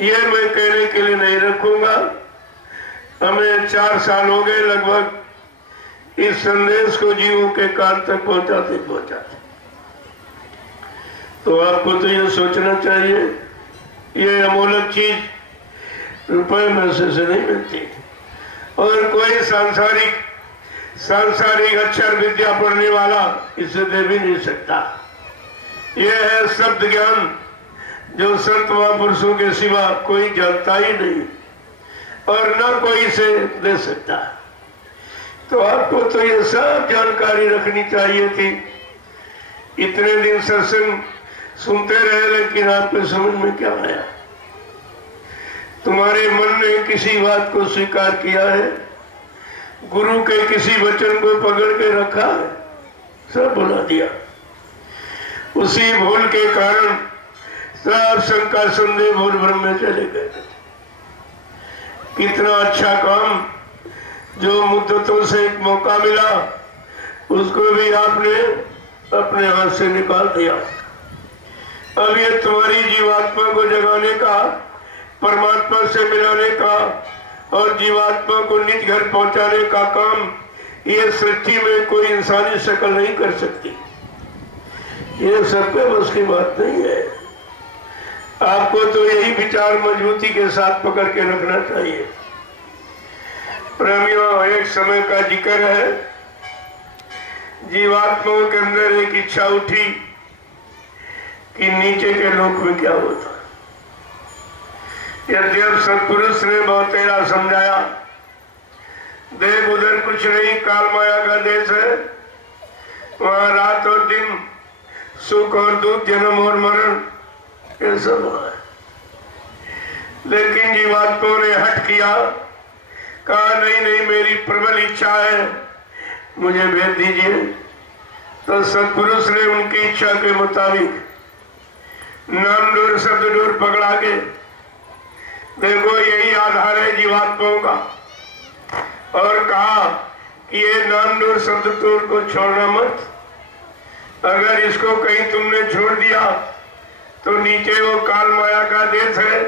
ये मैं कहने के लिए नहीं रखूंगा। हमें 4 साल हो गए लगभग इस संदेश को जीवों के कान तक पहुंचाते पहुंचाते। तो आपको तो ये सोचना चाहिए, ये अमूल्य चीज रुपए में से नहीं मिलती, और कोई सांसारिक अक्षर विद्या पढ़ने वाला इसे दे भी नहीं सकता। यह है शब्द ज्ञान जो संत महापुरुषों के सिवा कोई जानता ही नहीं और न कोई इसे दे सकता। तो आपको तो ये सब जानकारी रखनी चाहिए थी। इतने दिन सत्संग सुनते रहे, लेकिन आपके समझ में क्या आया? तुम्हारे मन ने किसी बात को स्वीकार किया है, गुरु के किसी वचन को पकड़ के रखा है, सब भुला दिया। उसी भूल के कारण सब शंका संदेह भूल भ्रम में चले गए। कितना अच्छा काम, जो मुद्दतों से एक मौका मिला उसको भी आपने अपने हाथ से निकाल दिया। अब ये तुम्हारी जीवात्मा को जगाने का, परमात्मा से मिलाने का और जीवात्मा को निज घर पहुंचाने का काम ये सृष्टि में कोई इंसानी शक्ल नहीं कर सकती। ये सबके बस की बात नहीं है। आपको तो यही विचार मजबूती के साथ पकड़ के रखना चाहिए। प्रेमियों, एक समय का जिक्र है, जीवात्माओं के अंदर एक इच्छा उठी कि नीचे के लोक में क्या होता। यद्यप सत्पुरुष ने बहुत तेरा समझाया, देख उधर कुछ नहीं, काल माया का देश है, वहां रात और दिन, सुख और दुख, जन्म और मरण, ये सब है। लेकिन जीवात्माओं ने हट किया, कहा नहीं नहीं, मेरी प्रबल इच्छा है, मुझे भेज दीजिए। तो सत्पुरुष ने उनकी इच्छा के मुताबिक नाम डोर शब्द डोर पकड़ा के, देखो यही आधार है जीवात्माओं का, और कहा कि ये नाम डोर शब्द डोर को छोड़ना मत। अगर इसको कहीं तुमने छोड़ दिया तो नीचे वो काल माया का देश है,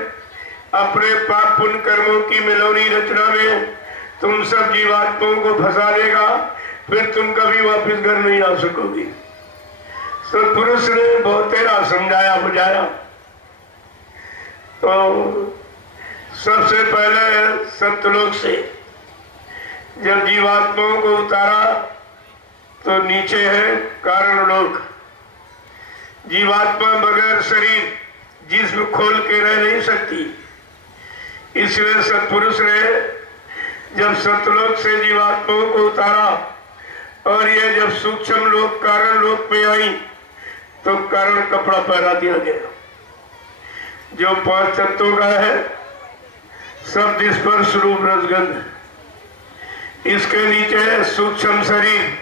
अपने पाप पुण्य कर्मों की मिलौनी रचना में तुम सब जीवात्माओं को फंसा देगा, फिर तुम कभी वापस घर नहीं आ सकोगी। सत्पुरुष ने बहुत तेरा समझाया बुझाया। तो सबसे पहले सत्यलोक से जब जीवात्माओं को उतारा तो नीचे है कारण लोक। जीवात्मा बगैर शरीर जिस्म खोल के रह नहीं सकती, इसलिए सत्पुरुष ने जब सत्यलोक से जीवात्माओं को उतारा और ये जब सूक्ष्म लोक कारण लोक में आई तो कारण कपड़ा पहना दिया गया, जो 5 तत्वों का है, शब्द स्पर्श रूप रसगंध। इसके नीचे है सूक्ष्म शरीर।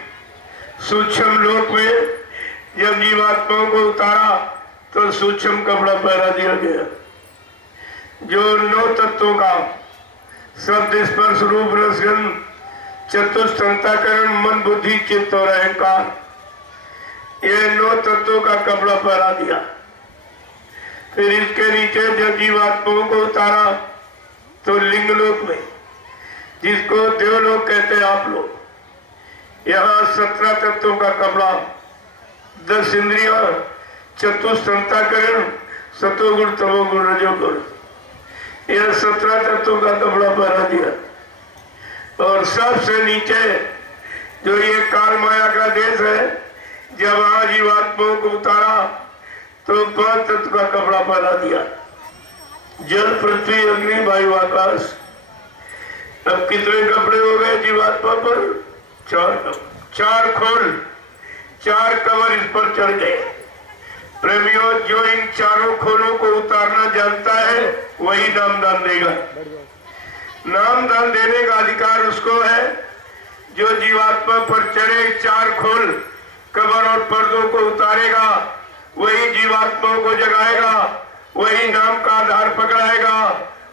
सूक्ष्म लोक में जब जीवात्माओं को उतारा तो सूक्ष्म कपड़ा पहना दिया गया, जो 9 तत्वों का शब्द स्पर्श रूप रसगंध चतुष्ट अंतःकरण मन बुद्धि चित्त और अहंकार, ये 9 तत्वों का कपड़ा पहना दिया। फिर इसके नीचे जब जीवात्माओं को उतारा तो लिंगलोक में, जिसको देवलोक कहते हैं आप लोग, यहाँ 17 तत्वों का कपड़ा, 10 इंद्रिया, चतुष्ट अंतःकरण, सतोगुण तमोगुण रजोगुण, यह 17 तत्वों का कपड़ा पहना दिया। और सबसे नीचे जो ये काल माया का देश है, जब वहां जीवात्माओं को उतारा तो 5 तत्व का कपड़ा पहना दिया, जल पृथ्वी अग्नि वायु आकाश। अब कितने कपड़े हो गए जीवात्मा पर? 4 कपड़े, 4 खोल, 4 कवर इस पर चढ़ गए। प्रेमियों, जो इन चारों खोलों को उतारना जानता है वही नामदान देगा। नामदान देने का अधिकार उसको है जो जीवात्मा पर चढ़े 4 खोल कबर और पर्दों को उतारेगा, वही जीवात्माओं को जगाएगा, वही नाम का आधार पकड़ाएगा,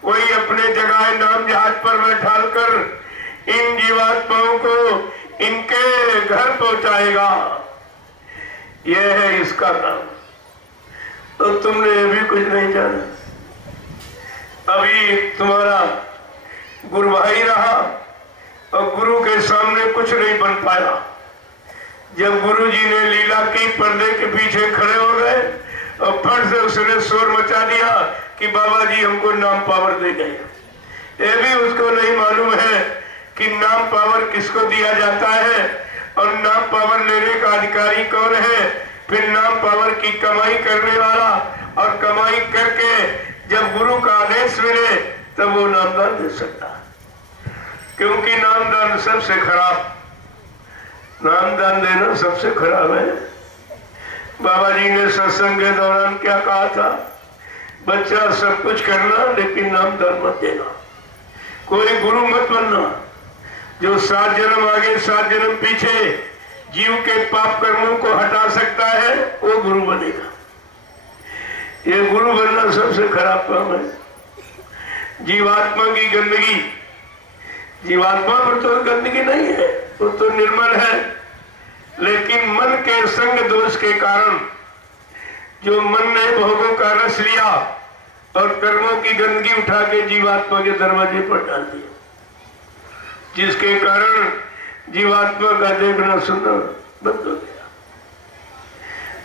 वही अपने जगाए नाम जहाज पर बैठाकर इन जीवात्माओं को इनके घर पहुंचाएगा। यह है इसका काम। तो तुमने ये भी कुछ नहीं जाना। अभी तुम्हारा गुरु भाई रहा और गुरु के सामने कुछ नहीं बन पाया। जब गुरु जी ने लीला की, पर्दे के पीछे खड़े हो गए और फट से उसने शोर मचा दिया कि बाबा जी हमको नाम पावर दे गए। ये भी उसको नहीं मालूम है कि नाम पावर किसको दिया जाता है और नाम पावर लेने का अधिकारी कौन है। फिर नाम पावर की कमाई करने वाला, और कमाई करके जब गुरु का आदेश मिले तब वो नामदान दे सकता, क्योंकि नामदान सबसे खराब, नामदान देना सबसे खराब है। बाबा जी ने सत्संग के दौरान क्या कहा था? बच्चा सब कुछ करना लेकिन नामदान मत देना, कोई गुरु मत बनना। जो 7 जन्म आगे 7 जन्म पीछे जीव के पाप कर्मों को हटा सकता है वो गुरु बनेगा। ये गुरु बनना सबसे खराब काम है। जीवात्मा की गंदगी, जीवात्मा पर तो गंदगी नहीं है, वो तो निर्मल है, लेकिन मन के संग दोष के कारण जो मन ने भोगों का रस लिया और कर्मों की गंदगी उठा के जीवात्मा के दरवाजे पर डाल दिया, जिसके कारण जीवात्मा का देखना सुनना बंद हो गया।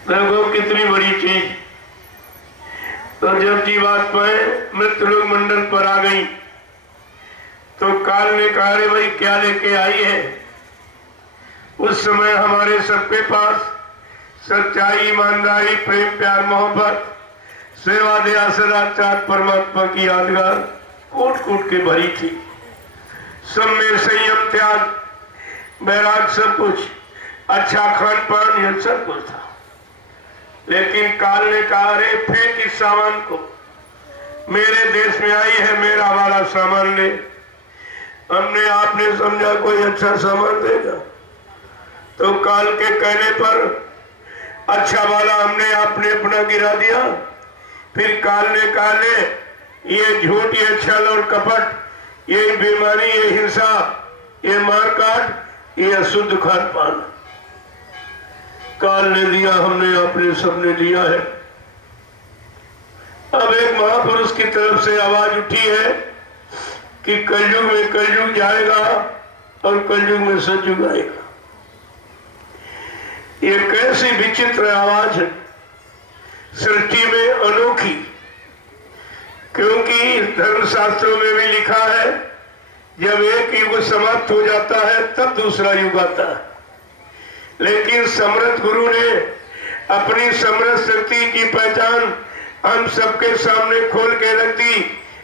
देखो कितनी बड़ी चीज। तो जब जीवात्माएं मृत्युलोक मंडल पर आ गई तो काल ने कहा रे भाई क्या लेके आई है? उस समय हमारे सबके पास सच्चाई, ईमानदारी, प्रेम, प्यार, मोहब्बत, सेवा, दया, सदाचार, परमात्मा की यादगार कूट कूट के भरी थी। सब में संयम, त्याग, बैराग, सब कुछ, अच्छा खान पान, यह सब कुछ था। लेकिन काल ने कहा अरे फेंक इस सामान को, मेरे देश में आई है, मेरा वाला सामान ले। हमने आपने समझा कोई अच्छा सामान देगा, तो काल के कहने पर अच्छा वाला हमने आपने अपना गिरा दिया। फिर काल ने कहा ले ये झूठ, ये छल और कपट, ये बीमारी, ये हिंसा, ये मारकाट, ये अशुद्ध खान पान काल ने दिया, हमने अपने सबने दिया है। अब एक महापुरुष की तरफ से आवाज उठी है कि कलयुग में कलयुग जाएगा और कलयुग में सतयुग आएगा। ये कैसी विचित्र आवाज है, सृष्टि में अनोखी, क्योंकि धर्मशास्त्रों में भी लिखा है जब एक युग समाप्त हो जाता है तब दूसरा युग आता है। लेकिन समर्थ गुरु ने अपनी समर्थ शक्ति की पहचान हम सबके सामने खोल के रख दी।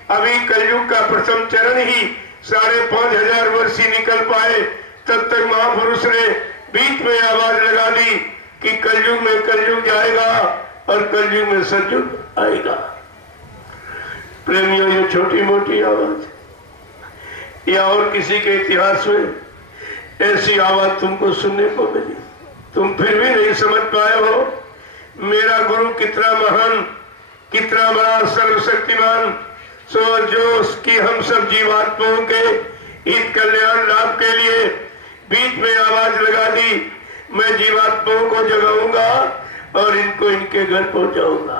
अभी कलयुग का प्रथम चरण ही 5,500 वर्ष ही निकल पाए, तब तक महापुरुष ने बीच में आवाज लगा दी कि कलयुग में कलयुग जाएगा और कलयुग में सतयुग आएगा। प्रेमियों, ये छोटी मोटी आवाज या और किसी के इतिहास में ऐसी आवाज तुमको सुनने को मिली? तुम फिर भी नहीं समझ पाए हो मेरा गुरु कितना महान, कितना बड़ा सर्वशक्तिमान, सो जो कि हम सब जीवात्माओं के हित कल्याण लाभ के लिए बीच में आवाज लगा दी, मैं जीवात्माओं को जगाऊंगा और इनको इनके घर पहुंचाऊंगा।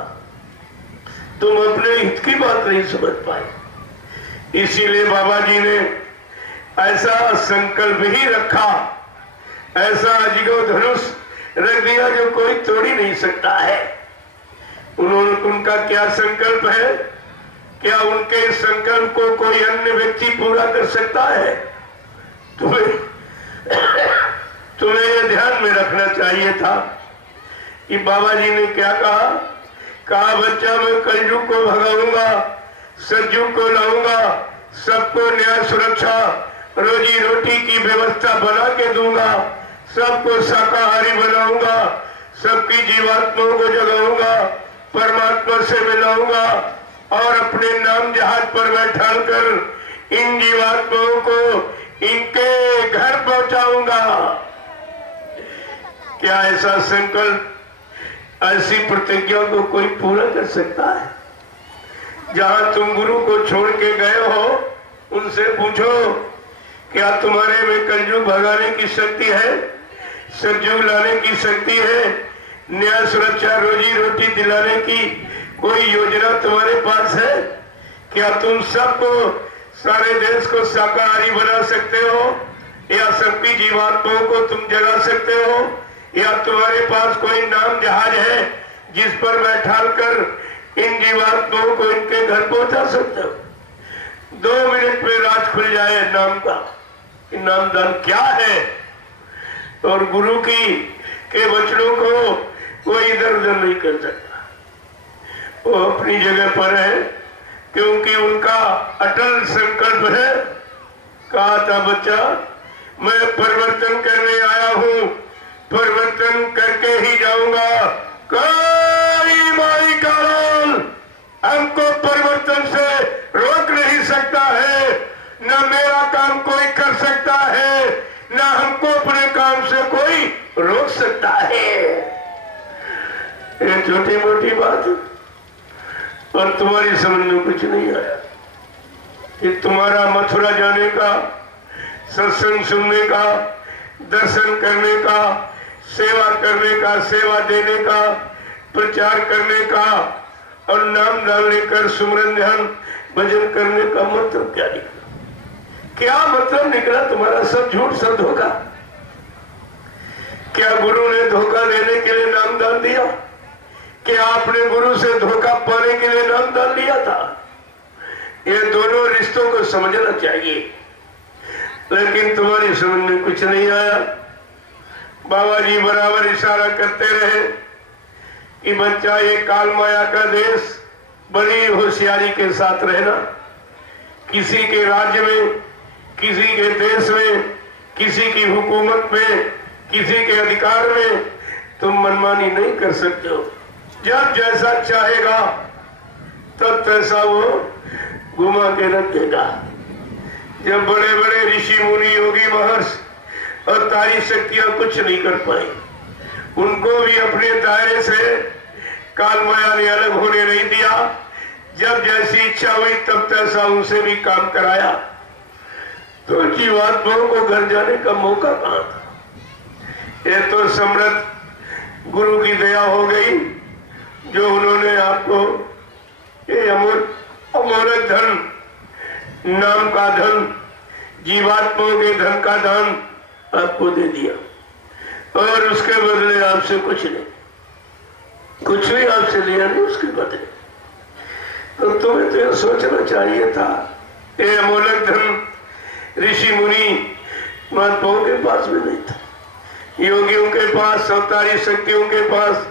तुम अपने हित की बात नहीं समझ पाए, इसीलिए बाबा जी ने ऐसा संकल्प ही रखा, ऐसा अजीबो धनुष रख दिया जो कोई तोड़ ही नहीं सकता है। उनका क्या संकल्प है? क्या उनके संकल्प को कोई अन्य व्यक्ति पूरा कर सकता है? तुम्हें यह ध्यान में रखना चाहिए था कि बाबा जी ने क्या कहा? कहा बच्चा मैं कलयुग को भगाऊंगा, सतयुग को लाऊंगा, सबको न्याय, सुरक्षा, रोजी रोटी की व्यवस्था बना के दूंगा, सबको शाकाहारी बनाऊंगा, सबकी जीवात्माओं को जगाऊंगा, परमात्मा से मिलाऊंगा और अपने नाम जहाज पर बैठाल कर इन जीवात्माओं को इनके घर पहुंचाऊंगा। क्या ऐसा संकल्प, ऐसी प्रतिज्ञा को कोई पूरा कर सकता है? जहां तुम गुरु को छोड़ के गए हो उनसे पूछो क्या तुम्हारे में कलयुग भगाने की शक्ति है, सतयुग लाने की शक्ति है, न्याय, सुरक्षा, रोजी रोटी दिलाने की कोई योजना तुम्हारे पास है? क्या तुम सबको, सारे देश को शाकाहारी बना सकते हो, या सबकी जीवात्माओं को तुम जगा सकते हो, या तुम्हारे पास कोई नाम जहाज है जिस पर बैठाल कर इन जीवात्माओं को इनके घर पहुंचा सकते हो? 2 मिनट में राज खुल जाए नाम का, नामदान क्या है। और गुरु की के वचनों को कोई इधर उधर नहीं कर सकता। वो अपनी जगह पर है, क्योंकि उनका अटल संकल्प है। कहा था बच्चा, मैं परिवर्तन करने आया हूं, परिवर्तन करके ही जाऊंगा। कोई माई कारण हमको परिवर्तन से रोक नहीं सकता है, न मेरा काम कोई कर सकता है, न हमको अपने काम से कोई रोक सकता है। ये छोटी मोटी बात और तुम्हारी समझ में कुछ नहीं आया कि तुम्हारा मथुरा जाने का, सत्संग सुनने का, दर्शन करने का, सेवा करने का, सेवा देने का, प्रचार करने का और नाम डालने कर सुमरन ध्यान भजन करने का मतलब क्या निकला? क्या मतलब निकला तुम्हारा? सब झूठ, सब धोखा। क्या गुरु ने धोखा देने के लिए नाम दान दिया? क्या आपने गुरु से धोखा पाने के लिए नाम दान दिया था? ये दोनों रिश्तों को समझना चाहिए, लेकिन तुम्हारी समझ में कुछ नहीं आया। बाबा जी बराबर इशारा करते रहे कि बच्चा, ये काल माया का देश, बड़ी होशियारी के साथ रहना। किसी के राज्य में, किसी के देश में, किसी की हुकूमत में, किसी के अधिकार में तुम मनमानी नहीं कर सकते हो। जब जैसा चाहेगा तब तैसा वो घुमा के रख देगा। जब बड़े बड़े ऋषि मुनि योगी महर्षि और तारी शक्तियां कुछ नहीं कर पाई, उनको भी अपने दायरे से काल माया ने अलग होने नहीं दिया। जब जैसी इच्छा हुई तब तैसा उनसे भी काम कराया। तो जीवात्माओं को घर जाने का मौका कहां था? ये तो समृद्ध गुरु की दया हो गई, जो उन्होंने आपको ये अमोलक धन, नाम का धन, जीवात्माओं के धन का दान आपको दे दिया, और उसके बदले आपसे कुछ नहीं, कुछ भी आपसे लिया नहीं उसके बदले। तो तुम्हें तो यह सोचना चाहिए था, ये अमोलक धन ऋषि मुनि महात्माओं के पास भी नहीं था, योगियों के पास, अवतारी शक्तियों के पास,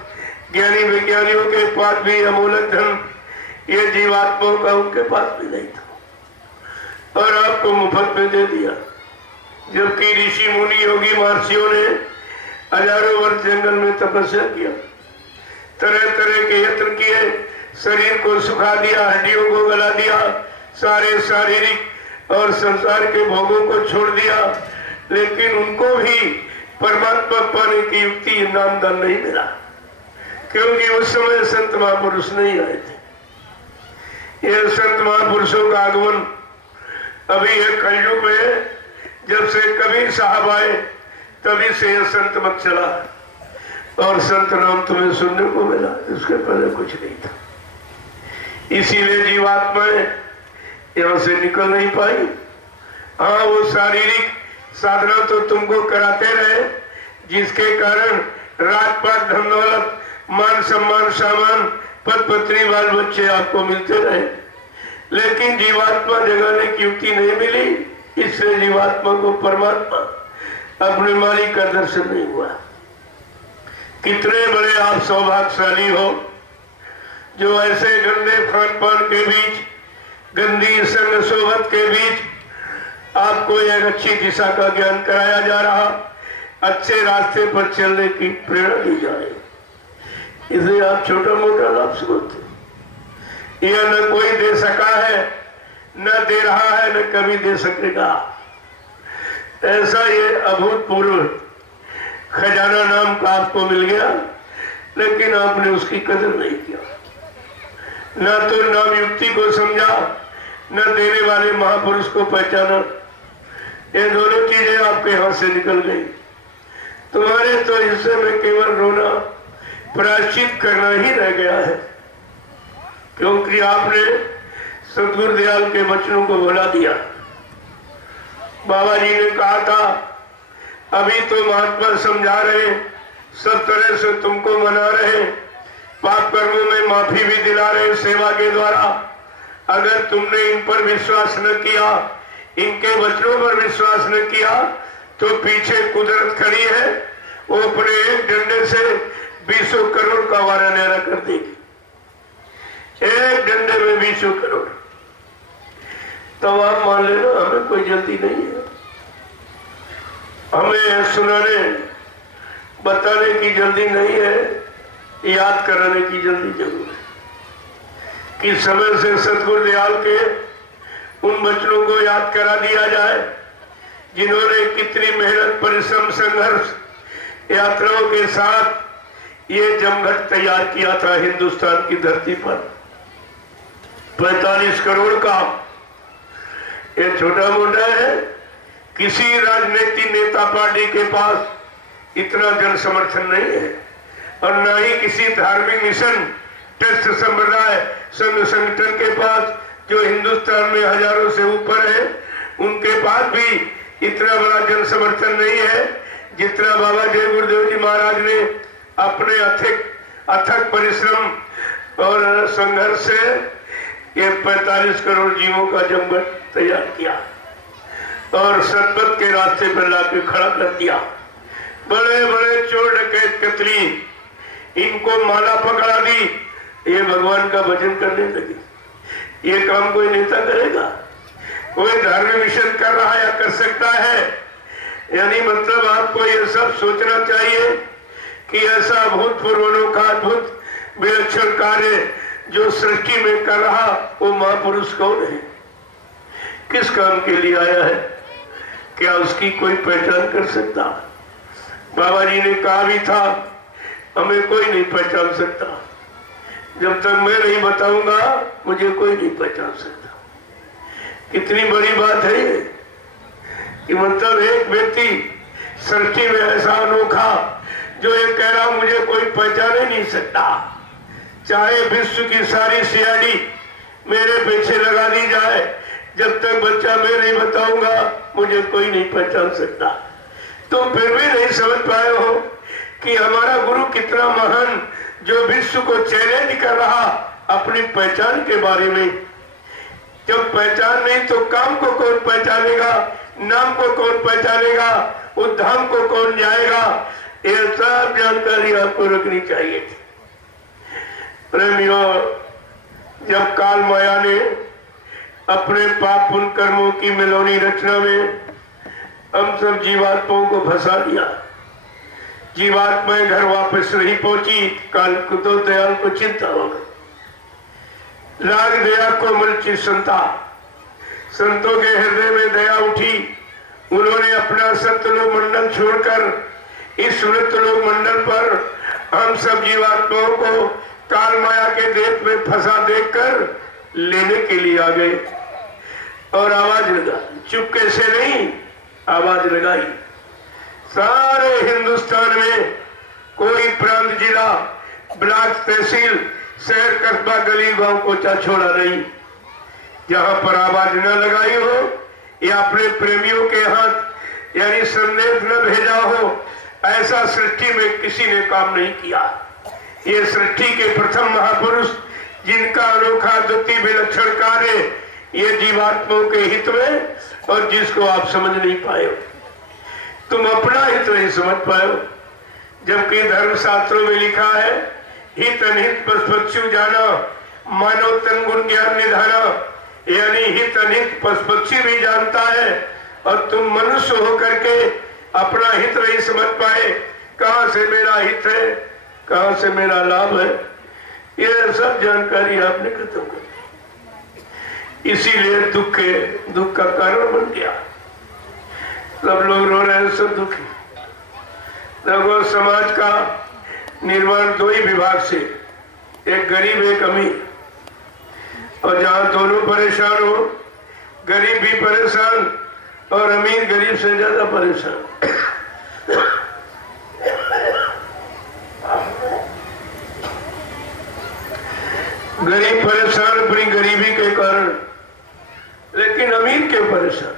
ज्ञानी विज्ञानियों के पास भी अमूलक धन ये जीवात्माओं का उनके पास भी नहीं था, और आपको मुफ्त में दे दिया। जबकि ऋषि मुनि योगी महर्षियों ने हजारों वर्ष जंगल में तपस्या किया, तरह तरह के यत्न किए, शरीर को सुखा दिया, हड्डियों को गला दिया, सारे शारीरिक और संसार के भोगों को छोड़ दिया, लेकिन उनको भी परमात्मा पाने की युक्ति नामदान नहीं मिला, क्योंकि उस समय संत महापुरुष नहीं आए थे। यह संत महापुरुषों का आगमन अभी एक कलयुग में, जब से कबीर साहब आए तभी से यह संत मत चला, और संत नाम तुम्हें सुनने को मिला, इसके पहले कुछ नहीं था। इसीलिए जीवात्माएं यहां से निकल नहीं पाई। हाँ, वो शारीरिक साधना तो तुमको कराते रहे, जिसके कारण राजपाट, धन दौलत, मान सम्मान, सामान, पद पत्नी, बाल बच्चे आपको मिलते रहे, लेकिन जीवात्मा जगाने की युक्ति नहीं मिली। इससे जीवात्मा को परमात्मा अपने मालिक का दर्शन नहीं हुआ। कितने बड़े आप सौभाग्यशाली हो जो ऐसे गंदे खान पान के बीच, गंदी संग सोबत के बीच आपको एक अच्छी दिशा का ज्ञान कराया जा रहा, अच्छे रास्ते पर चलने की प्रेरणा दी जा रही, इसे आप छोटा मोटा लाभ समझते। यह न कोई दे सका है, न दे रहा है, न कभी दे सकेगा। ऐसा ये अभूतपूर्व खजाना नाम का आपको मिल गया, लेकिन आपने उसकी कदर नहीं किया। न तो नाम युक्ति को समझा, न देने वाले महापुरुष को पहचाना। ये दोनों चीजें आपके हाथ से निकल गई। तुम्हारे तो हिस्से में केवल रोना, प्रायश्चित करना ही रह गया है, क्योंकि आपने सतगुरु दयाल के वचनों को भुला दिया। बाबा जी ने कहा था अभी तो महात्मा समझा रहे, सब तरह से तुमको मना रहे, पाप कर्मों में माफी भी दिला रहे सेवा के द्वारा। अगर तुमने इन पर विश्वास न किया, इनके वचनों पर विश्वास न किया, तो पीछे कुदरत खड़ी है, वो अपने एक डंडे से 20 करोड़ का वारा न्यारा कर देगी। एक डंडे में 20 करोड़। तब आप मान लेना हमें कोई जल्दी नहीं है, हमें सुनाने बताने की जल्दी नहीं है, याद कराने की जल्दी जरूर है कि समय से सतगुरु दयाल के उन वचनों को याद करा दिया जाए जिन्होंने कितनी मेहनत, परिश्रम, संघर्ष यात्राओं के साथ ये जमघट तैयार किया था हिंदुस्तान की धरती पर। 45 करोड़ का ये छोटा मोटा है। किसी राजनीतिक नेता पार्टी के पास इतना जन समर्थन नहीं है, और न ही किसी धार्मिक मिशन, ट्रस्ट, संप्रदाय, संघ संगठन के पास जो हिंदुस्तान में हजारों से ऊपर है, उनके पास भी इतना बड़ा जन समर्थन नहीं है जितना बाबा जय गुरुदेव जी महाराज ने अपने अथक परिश्रम और संघर्ष से ये 45 करोड़ जीवों का जमघट तैयार किया और सतपथ के रास्ते पर लाके खड़ा कर दिया। बड़े बड़े चोर डकैत कतरी इनको माला पकड़ा दी, ये भगवान का भजन करने लगे। ये काम कोई नेता करेगा? कोई धार्मिक मिशन कर रहा है या कर सकता है? यानी मतलब आपको ये सब सोचना चाहिए कि ऐसा अभूतपूर्व का अद्भुत विलक्षण कार्य जो सृष्टि में कर रहा वो महापुरुष कौन है, किस काम के लिए आया है, क्या उसकी कोई पहचान कर सकता? बाबा जी ने कहा भी था हमें कोई नहीं पहचान सकता, जब तक मैं नहीं बताऊंगा मुझे कोई नहीं पहचान सकता। कितनी बड़ी बात है ये कि मतलब एक व्यक्ति सृष्टि में ऐसा अनोखा जो ये कह रहा मुझे कोई पहचान ही नहीं सकता, चाहे विश्व की सारी सीआईडी मेरे पीछे लगा दी जाए, जब तक बच्चा मैं नहीं बताऊंगा मुझे कोई नहीं पहचान सकता। तुम फिर भी नहीं समझ पाए हो कि हमारा गुरु कितना महान, जो विश्व को चैलेंज कर रहा अपनी पहचान के बारे में। जब पहचान नहीं तो काम को कौन पहचानेगा, नाम को कौन पहचानेगा, उद्धाम को कौन जाएगा? ये सब जानकारी आपको रखनी चाहिए थी। प्रेमियों, जब काल माया ने अपने पाप पुण्य कर्मों की मिलोनी रचना में हम सब जीवात्माओं को फंसा दिया, जीवात्माएं घर वापस नहीं पहुंची, काल को तो दयाल को चिंता हो गई। राग दया को मृत्यु संता, संतों के हृदय में दया उठी। उन्होंने अपना सत्यलोक मंडल छोड़कर इस मृतलोक मंडल पर हम सब जीवात्माओं को काल माया के देश में फंसा देखकर लेने के लिए आ गए और आवाज लगा, चुपके से नहीं, आवाज लगाई। सारे हिंदुस्तान में कोई प्रांत, जिला, ब्लॉक, तहसील, शहर, कस्बा, गली, गांव को छोड़ा नहीं जहां पर आवाज न लगाई हो या अपने प्रेमियों के हाथ यानी संदेश न भेजा हो, ऐसा सृष्टि में किसी ने काम नहीं किया। ये सृष्टि के प्रथम महापुरुष जिनका अनोखा द्वितीय विलक्षण कार्य ये जीवात्माओं के हित में, और जिसको आप समझ नहीं पाए हो, तुम अपना हित नहीं समझ पाए हो, जबकि धर्मशास्त्रों में लिखा है हित अनहित पशु जाना, मानव तन गुण ज्ञान निधाना। यानी हित अनहित पशु भी जानता है और तुम मनुष्य होकर के अपना हित नहीं समझ पाए। कहां से मेरा हित है, कहां से मेरा लाभ है, ये सब जानकारी आपने खत्म कर दी। इसीलिए दुख का कारण बन गया। सब लोग रो रहे हैं, सब दुखी। देखो, समाज का निर्माण दो ही विभाग से, एक गरीब एक अमीर, और जहां दोनों परेशान हो, गरीब भी परेशान और अमीर गरीब से ज्यादा परेशान। गरीब परेशान अपनी गरीबी के कारण, लेकिन अमीर क्यों परेशान?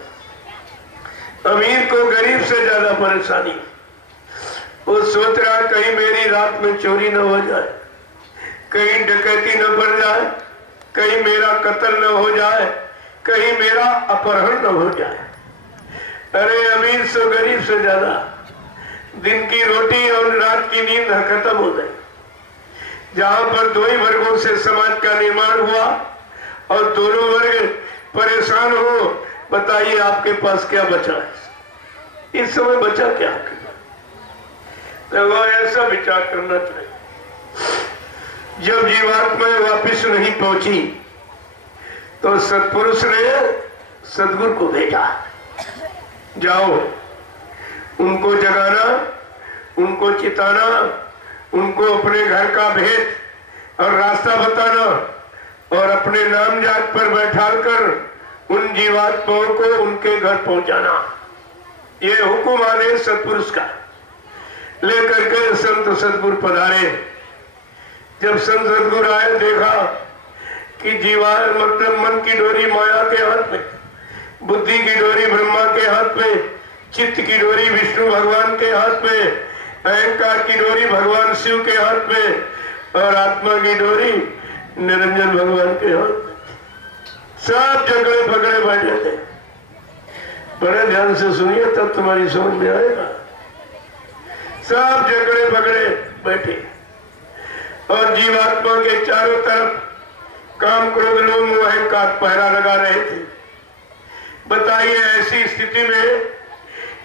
अमीर को गरीब से ज्यादा परेशानी। वो सोच रहा कहीं मेरी रात में चोरी न हो जाए, कहीं डकैती न बढ़ जाए, कहीं मेरा कत्ल न हो जाए, कहीं मेरा अपहरण न हो जाए। अरे अमीर से गरीब से ज्यादा दिन की रोटी और रात की नींद खत्म हो गई। जहां पर दो ही वर्गों से समाज का निर्माण हुआ और दोनों वर्ग परेशान हो, बताइए आपके पास क्या बचा है? इस समय बचा क्या? तो ऐसा विचार करना चाहिए। जब जीवात्मा वापिस नहीं पहुंची तो सत्पुरुष ने सदगुरु को भेजा, जाओ उनको जगाना, उनको चिताना, उनको अपने घर का भेद और रास्ता बताना और अपने नाम जात पर बैठाकर उन जीवात्माओं को उनके घर पहुंचाना। ये हुक्म आदेश सत्पुरुष का लेकर के संत सदगुरु पधारे। जब संत सदगुरु आए, देखा कि जीवा मतलब मन की डोरी माया के हाथ में, बुद्धि की डोरी ब्रह्मा के हाथ में, चित्त की डोरी विष्णु भगवान के हाथ में, अहंकार की डोरी भगवान शिव के हाथ में और आत्मा की डोरी निरंजन भगवान के हाथ में। सब झगड़े पकड़े बैठे थे। बड़े ध्यान से सुनिए तब तुम्हारी समझ में आएगा। सब झगड़े पकड़े बैठे और जीवात्मा के चारों तरफ काम क्रोध लोभ मोह अहंकार पहरा लगा रहे थे। बताइए ऐसी स्थिति में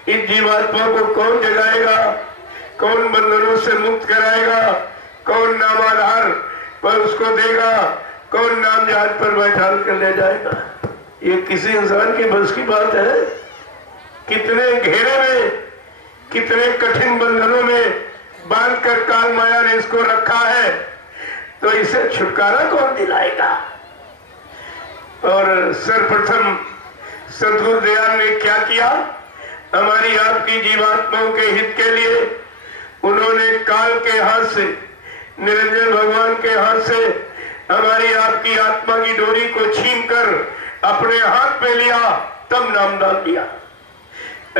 इस जीवात्मा को कौन जगाएगा, कौन बंधनों से मुक्त कराएगा, कौन नाम आधार पर उसको देगा, कौन नाम जहाज पर बैठा कर ले जाएगा? ये किसी इंसान की बस की बात है? कितने घेरे में, कितने कठिन बंधनों में बांध कर काल माया ने इसको रखा है, तो इसे छुटकारा कौन दिलाएगा? और सर्वप्रथम सदगुरु दयाल ने क्या किया? हमारी आपकी जीवात्माओं के हित के लिए उन्होंने काल के हाथ से, निरंजन भगवान के हाथ से हमारी आपकी आत्मा की डोरी को छीनकर अपने हाथ में लिया, तब नामदान दिया।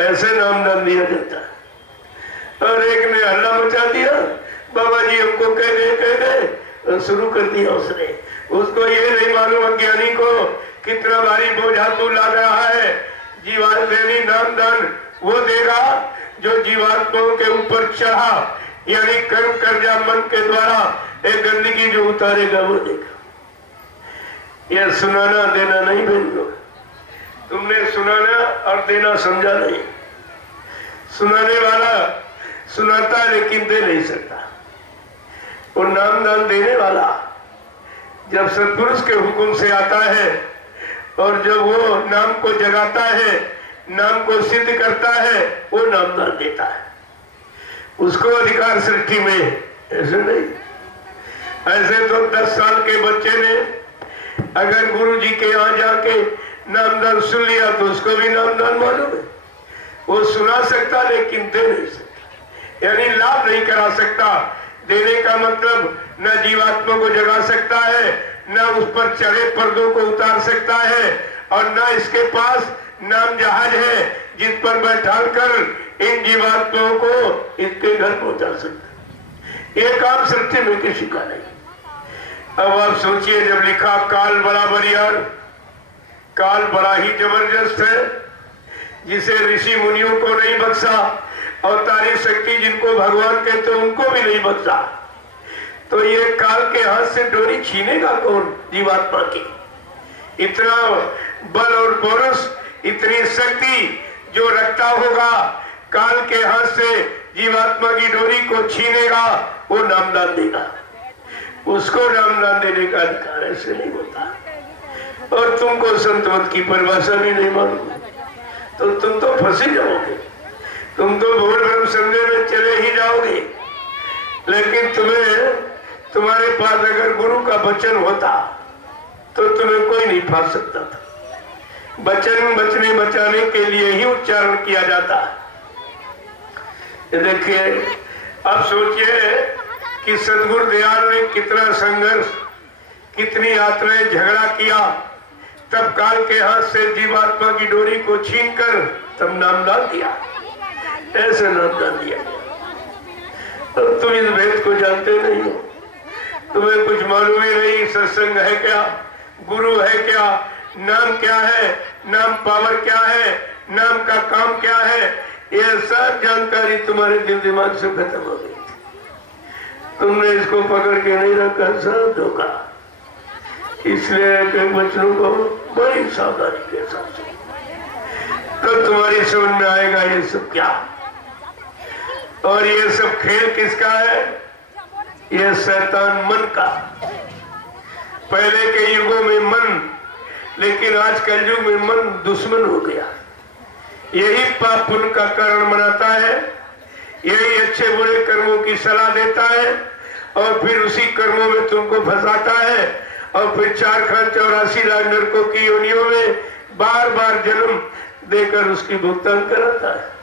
ऐसे नामदान दिया जाता है। और एक ने हल्ला मचा दिया, बाबा जी हमको कह दे, शुरू कर दिया उसने। उसको ये नहीं मालूम अज्ञानी को कितना भारी बोझा तू ला रहा है। जीवात्मा देवी नामदान वो देगा जो जीवात्माओं के ऊपर चढ़ा, यानी कर्म कर्जा मन के द्वारा एक गंदगी जो उतारेगा वो देगा। यह सुनाना देना नहीं बहनों, तुमने सुनाना और देना समझा नहीं। सुनाने वाला सुनाता लेकिन दे नहीं सकता। और नामदान देने वाला जब सत्पुरुष के हुक्म से आता है और जब वो नाम को जगाता है, नाम को सिद्ध करता है, वो नामदान देता है। उसको अधिकार सृष्टि में, ऐसे नहीं। ऐसे तो 10 साल के बच्चे ने अगर गुरु जी के यहाँ जाके नामदान सुन लिया तो उसको भी नामदान मालूम है। वो सुना सकता लेकिन दे नहीं सकता, यानी लाभ नहीं करा सकता। देने का मतलब न जीवात्मा को जगा सकता है, न उस पर चढ़े पर्दों को उतार सकता है, और न इसके पास नाम जहाज है जिस पर बैठाल कर इन जीवात्माओं को इसके घर पहुंचा सकता। ये काम सृष्टि में किसी का नहीं। अब आप सोचिए, जब लिखा काल बड़ा बरियार, काल बड़ा ही जबरदस्त है, जिसे ऋषि मुनियों को नहीं बख्शा और तारी शक्ति जिनको भगवान कहते उनको भी नहीं बख्शा, तो ये काल के हाथ से डोरी छीनेगा कौन? जीवात्मा की इतना बल और पौरुष, इतनी शक्ति जो रखता होगा, काल के हाथ से जीवात्मा की डोरी को छीनेगा, वो नामदान देगा। उसको नामदान देने का अधिकार ऐसे नहीं होता। और तुमको संत मत की परिभाषा भी नहीं मालूम तो तुम तो फंसे जाओगे। तुम तो भूल भ्रम संदेह में चले ही जाओगे। लेकिन तुम्हारे पास अगर गुरु का वचन होता तो तुम्हें कोई नहीं फांस सकता था। वचन बचने बचाने के लिए ही उच्चारण किया जाता है। देखिए, अब सोचिए कि सदगुरु दयाल ने कितना संघर्ष, कितनी यात्राएं, झगड़ा किया तब काल के हाथ से जीवात्मा की डोरी को छीनकर तब नाम डाल दिया, ऐसे नाम डाल दिया। अब तुम इस भेद को जानते नहीं हो, तुम्हें कुछ मालूम ही नहीं सत्संग है क्या, गुरु है क्या, नाम क्या है, नाम पावर क्या है, नाम का काम क्या है, यह सब जानकारी तुम्हारे दिल दिमाग से खत्म हो गई। तुमने इसको पकड़ के नहीं रखा, सब धोखा। इसलिए कई बच्चों को बड़ी सावधानी के साथ तो तुम्हारी समझ में आएगा ये सब क्या, और ये सब खेल किसका है, ये शैतान मन का। पहले के युगों में मन, लेकिन आज कल युग में मन दुश्मन हो गया। यही पाप पुण्य का कारण बनाता है, यही अच्छे बुरे कर्मों की सलाह देता है, और फिर उसी कर्मों में तुमको फंसाता है, और फिर 4,84,00,000 नरकों की योनियों में बार बार जन्म देकर उसकी भुगतान कराता है।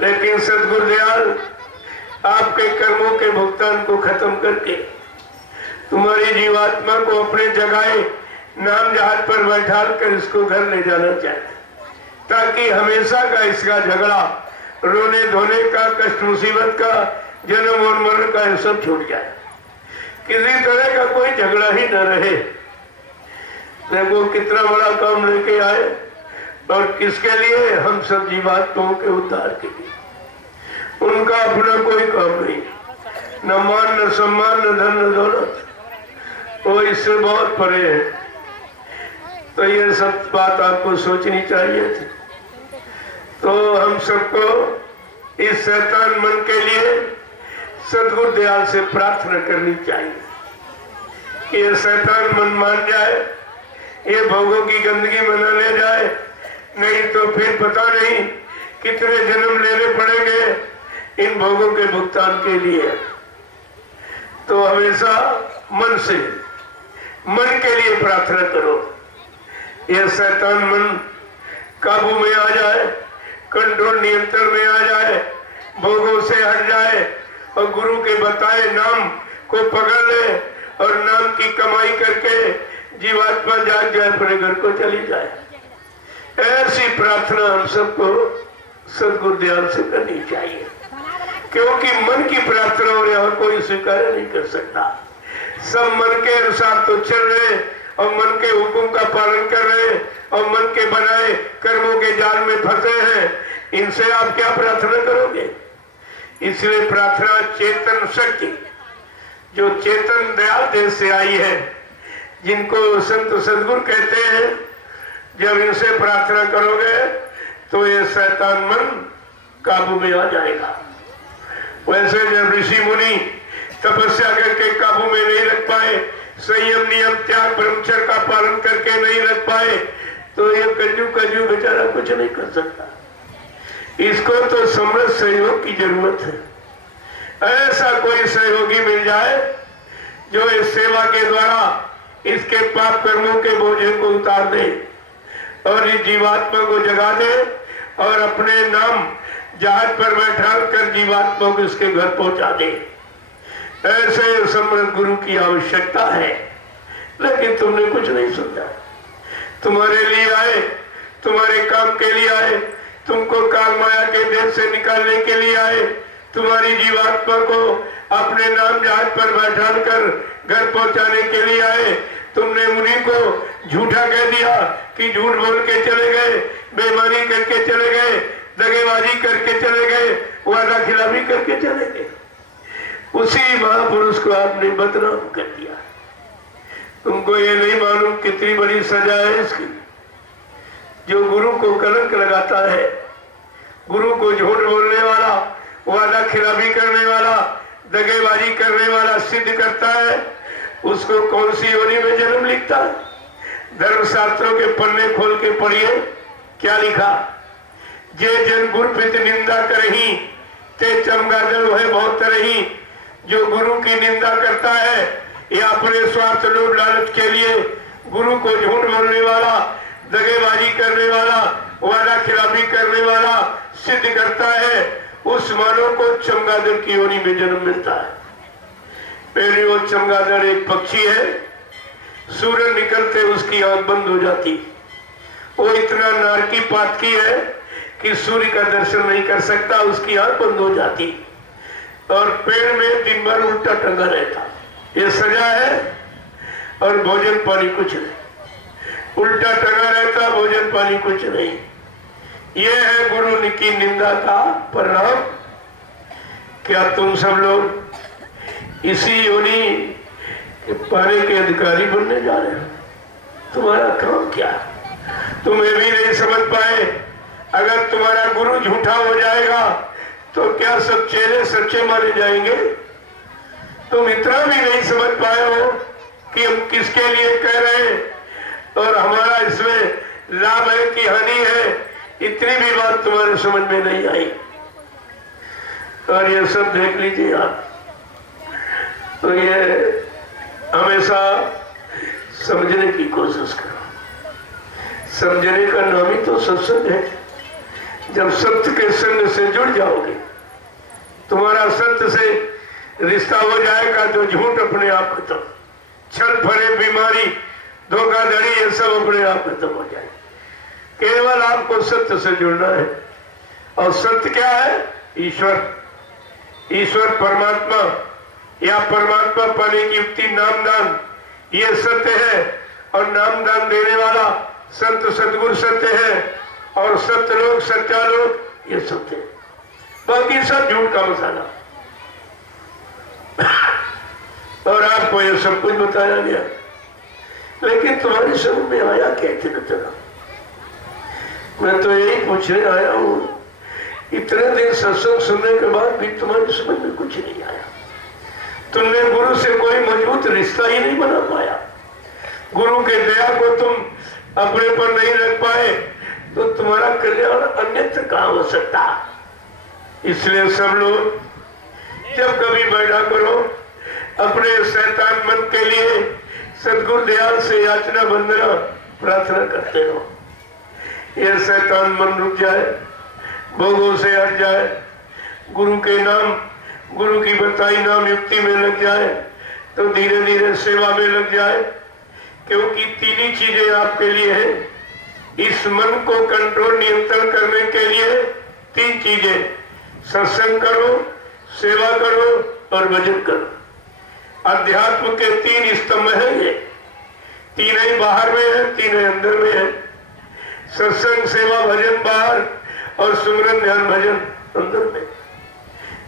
लेकिन सद्गुरु दयाल आपके कर्मों के भुगतान को खत्म करके तुम्हारी जीवात्मा को अपने जगाए नाम जहाज पर बैठाल कर इसको घर ले जाना चाहिए, ताकि हमेशा का इसका झगड़ा, रोने धोने का, कष्ट मुसीबत का, जन्म और मरण का ये सब छूट जाए, किसी तरह का कोई झगड़ा ही न रहे। देखो कितना बड़ा काम लेके आए, और किसके लिए, हम सब जीवात्माओं के उद्धार के लिए। उनका अपना कोई काम नहीं, न मान न सम्मान न धन न दौलत, वो इससे बहुत परे है। तो ये सब बात आपको सोचनी चाहिए थी। तो हम सबको इस शैतान मन के लिए सद्गुरु दयाल से प्रार्थना करनी चाहिए कि ये शैतान मन मान जाए, ये भोगों की गंदगी में न ले जाए, नहीं तो फिर पता नहीं कितने जन्म लेने पड़ेंगे इन भोगों के भुगतान के लिए। तो हमेशा मन से, मन के लिए प्रार्थना करो, यह शैतान मन काबू में आ जाए, कंट्रोल नियंत्रण में आ जाए, भोगों से हट जाए, और गुरु के बताए नाम को पकड़ ले, और नाम की कमाई करके जीवात्मा जाग जाए, अपने घर को चली जाए। ऐसी प्रार्थना हम सबको सद्गुरु दयाल से करनी चाहिए, क्योंकि मन की प्रार्थना और कोई स्वीकार नहीं कर सकता। सब मन के अनुसार तो चल रहे, और मन के हुक्म का पालन कर रहे, और मन के बनाए कर्मों के जाल में फंसे हैं। इनसे आप क्या प्रार्थना करोगे? इसलिए प्रार्थना चेतन शक्ति, जो चेतन दयाल देश से आई है, जिनको संत सद्गुरु कहते हैं, जब इनसे प्रार्थना करोगे तो ये शैतान मन काबू में आ जाएगा। वैसे जब ऋषि मुनि तपस्या करके काबू में नहीं रख पाए, संयम नियम त्याग ब्रह्मचर्य का पालन करके नहीं रख पाए, तो ये कजू बेचारा कुछ नहीं कर सकता। इसको तो समृद्ध सहयोग की जरूरत है। ऐसा कोई सहयोगी मिल जाए जो इस सेवा के द्वारा इसके पाप कर्मों के बोझे को उतार दे, और इस जीवात्मा को जगा दे, और अपने नाम जहाज पर बैठा कर जीवात्मा को इसके घर पहुंचा दे। ऐसे समर्थ गुरु की आवश्यकता है। लेकिन तुमने कुछ नहीं समझा। तुम्हारे लिए आए, तुम्हारे काम के लिए आए, तुमको काल माया के देश से निकालने के लिए आए, तुम्हारी जीवात्मा को अपने नाम जहाज पर बैठा कर घर पहुंचाने के लिए आए। तुमने मुनि को झूठा कह दिया कि झूठ बोल के चले गए, बेईमानी करके चले गए, दगेबाजी करके चले गए, वादा खिलाफी करके चले गए। उसी महापुरुष को आपने बदनाम कर दिया। तुमको ये नहीं मालूम कितनी बड़ी सजा है इसकी। जो गुरु को कलंक लगाता है, गुरु को झूठ बोलने वाला, वादा खिलाफी करने वाला, दगेबाजी करने वाला सिद्ध करता है, उसको कौन सी योनि में जन्म लिखता है? धर्मशास्त्रों के पन्ने खोल के पढ़िए, क्या लिखा? जे जन गुरप्रीत निंदा करही ते चमगादड़ है बहुत तरही। जो गुरु की निंदा करता है या अपने स्वार्थ लोभ लालच के लिए गुरु को झूठ बोलने वाला, दगेबाजी करने वाला, वादा खिलाफी करने वाला सिद्ध करता है, उस मानव को चमगादड़ की योनि में जन्म मिलता है। पहले वो चमगादड़ एक पक्षी है, सूर्य निकलते उसकी आंख बंद हो जाती। वो इतना नारकी पातकी है कि सूर्य का दर्शन नहीं कर सकता, उसकी आंख बंद हो जाती। और पेड़ में दिन भर उल्टा टंगा रहता। ये सजा है। और भोजन पानी कुछ नहीं, उल्टा टंगा रहता, भोजन पानी कुछ नहीं। ये है गुरु की निंदा का परिणाम। क्या तुम सब लोग इसी योनि पाने के अधिकारी बनने जा रहे हो? तुम्हारा काम क्या? तुम्हें भी नहीं समझ पाए। अगर तुम्हारा गुरु झूठा हो जाएगा तो क्या सब चेहरे सच्चे माने जाएंगे? तुम इतना भी नहीं समझ पाए हो कि हम किसके लिए कह रहे हैं और हमारा इसमें लाभ है कि हानि है, इतनी भी बात तुम्हारे समझ में नहीं आई। और ये सब देख लीजिए आप। तो ये हमेशा समझने की कोशिश करो। समझने का नाम ही तो सत्संग है। जब सत्य के संग से जुड़ जाओगे, तुम्हारा सत्य से रिश्ता हो जाएगा तो झूठ अपने आप खत्म, छल फरे बीमारी धोखाधड़ी ये सब अपने आप खत्म हो जाए। केवल आपको सत्य से जुड़ना है। और सत्य क्या है? ईश्वर। ईश्वर परमात्मा या परमात्मा पाने की युक्ति नामदान, ये सत्य है। और नामदान देने वाला संत सतगुरु सत्य है। और सत्य लोग सच्चा लोग ये सत्य है। बाकी सब झूठ का मसाला। और आपको ये सब कुछ बताया गया, लेकिन तुम्हारी समझ में आया कैसे न चला? मैं तो यही पूछने आया हूं। इतने दिन सत्संग सुनने के बाद भी तुम्हारी समझ में कुछ नहीं आया। तुमने गुरु से कोई मजबूत रिश्ता ही नहीं बना पाया। गुरु के दया को तुम अपने पर नहीं रख पाए तो तुम्हारा कल्याण अन्यत्र कहां हो सकता? इसलिए सब लोग जब कभी बैठा करो, अपने शैतान मन के लिए सदगुरु दयाल से याचना वंदना प्रार्थना करते रहो। यह शैतान मन रुक जाए, भोगों से हट जाए, गुरु के नाम, गुरु की बताई नाम युक्ति में लग जाए तो धीरे धीरे सेवा में लग जाए। क्योंकि तीन ही चीजें आपके लिए है। इस मन को कंट्रोल नियंत्रण करने के लिए तीन चीजें: सत्संग करो, सेवा करो और भजन करो। अध्यात्म के तीन स्तंभ हैं ये। तीन ही बाहर में है, तीन ही अंदर में है। सत्संग सेवा भजन बाहर और सुमरन ध्यान भजन अंदर में।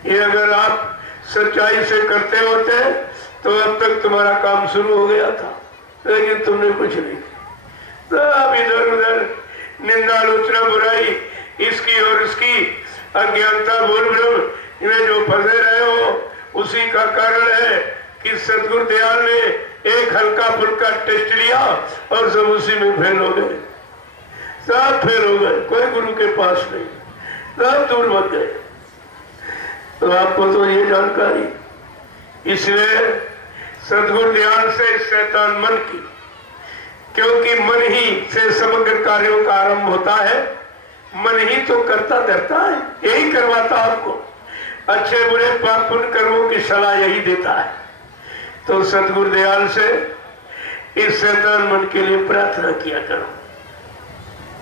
ये अगर आप सच्चाई से करते होते तो अब तक तुम्हारा काम शुरू हो गया था, लेकिन तुमने कुछ नहीं। तो अब इधर उधर निंदा आलोचना बुराई इसकी और उसकी अज्ञानता बोल भ्रम में जो फंसे रहे हो, उसी का कारण है कि सतगुरु दयाल ने एक हल्का फुल्का टेस्ट लिया और सब उसी में फेल हो गए। सब फेल हो गए, कोई गुरु के पास नहीं, सब दूर भग गए। तो आपको तो ये जानकारी, इसलिए सदगुरु दयाल से शैतान मन की, क्योंकि मन ही से समग्र कार्यों का आरंभ होता है। मन ही तो करता धरता है, यही करवाता आपको। अच्छे बुरे पाप पुण्य कर्मों की सलाह यही देता है। तो सदगुरु दयाल से इस शैतान मन के लिए प्रार्थना किया करो।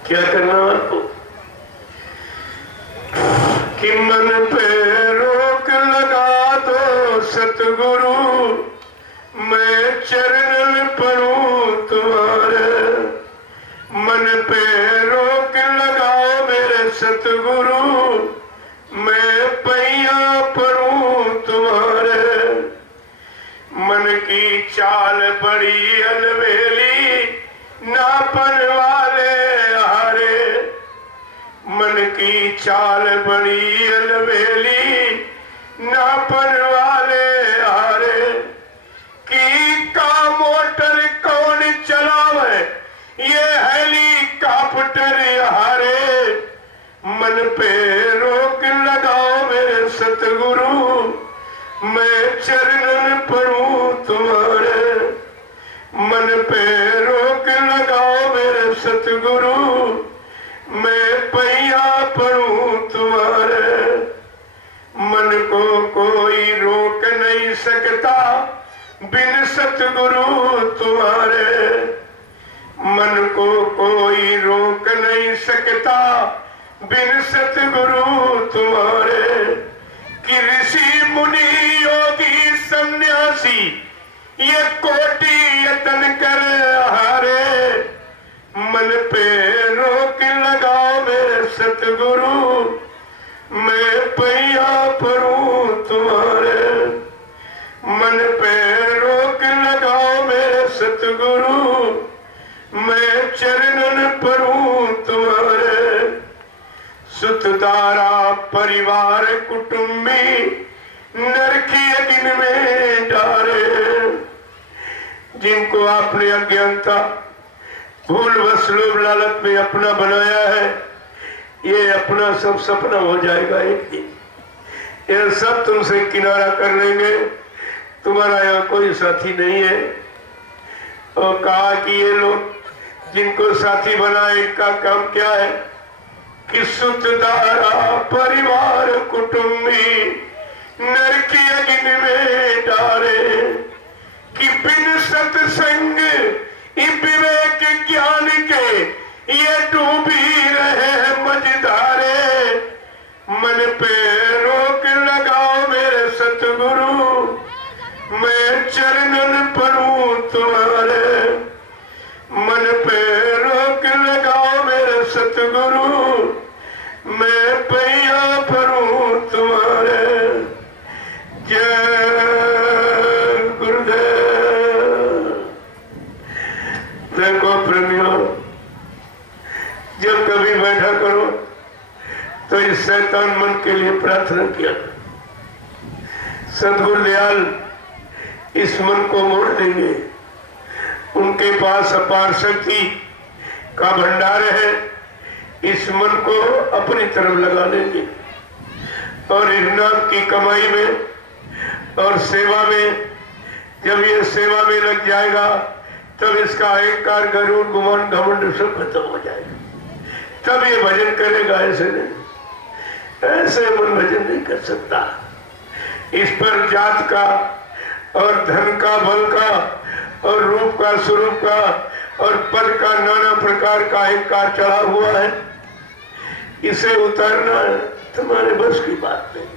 क्या करना आपको? कि मन पे रोक लगा दो सतगुरु, मैं चरण में पड़ूं तुम्हारे। मन पे रोक लगाओ मेरे सतगुरु, मैं पैया पड़ूं तुम्हारे। मन की चाल बड़ी अलवेली, नापन वाले हारे। मन की चाल बड़ी अलवेली, नापन वाले हारे। की का मोटर कौन चलावे, ये हेलीकॉप्टर हारे। मन पे रोक लगाओ मेरे सतगुरु, मैं चरणन पड़ूं तुम्हारे। मन पे रोक लगाओ मेरे सतगुरु, मैं पैया पड़ूं तुम्हारे। मन को कोई रोक नहीं सकता, बिन सतगुरु तुम्हारे मन को कोई रोक नहीं सकता। बिन सतगुरु तुम्हारे कि ऋषि मुनि योगी सन्यासी ये कोटि यतन कर हारे। मन पे रोक लगाओ मेरे सतगुरु, मैं पैया परूं तुम्हारे। मन पे रोक लगाओ मेरे सतगुरु, मैं चरणन परूं तुम्हारे। सुतदारा परिवार कुटुंबी नरकी अग्नि में डारे। जिनको आपने अज्ञानता भूल वश लोभ लालच में अपना बनाया है, ये अपना सब सपना हो जाएगा एक दिन। ये सब तुमसे किनारा कर लेंगे, तुम्हारा यहाँ कोई साथी नहीं है। और कहा कि ये लोग जिनको साथी बनाए इनका काम क्या है कि सुतदारा परिवार कुटुंबी नरकी अग्नि में डारे। कि बिन सत्संग विवेक ज्ञान के ये डूबी रहे मझधारे। मन पे रोक लगाओ मेरे सतगुरु, मैं चरणन परूं तुम्हारे। मन पे रोक लगाओ मेरे सतगुरु, मैं पैया परूं तुम्हारे। जय गुरुदेव। देखो प्रेमियों, जब कभी बैठा करो तो इस शैतान मन के लिए प्रार्थना किया। सद्गुरु दयाल इस मन को मोड़ देंगे। उनके पास अपार शक्ति का भंडार है। इस मन को अपनी तरफ लगा लेंगे और इनाम की कमाई में और सेवा में, जब ये सेवा में लग जाएगा तब इसका अहंकार गरुड़ गुमान घमंड सब खत्म हो जाएगा। तब ये भजन करेगा। ऐसे नहीं, ऐसे मन भजन नहीं कर सकता। इस पर जात का और धन का, बल का और रूप का, स्वरूप का और पद का, नाना प्रकार का अहंकार चढ़ा हुआ है। इसे उतारना तुम्हारे बस की बात नहीं।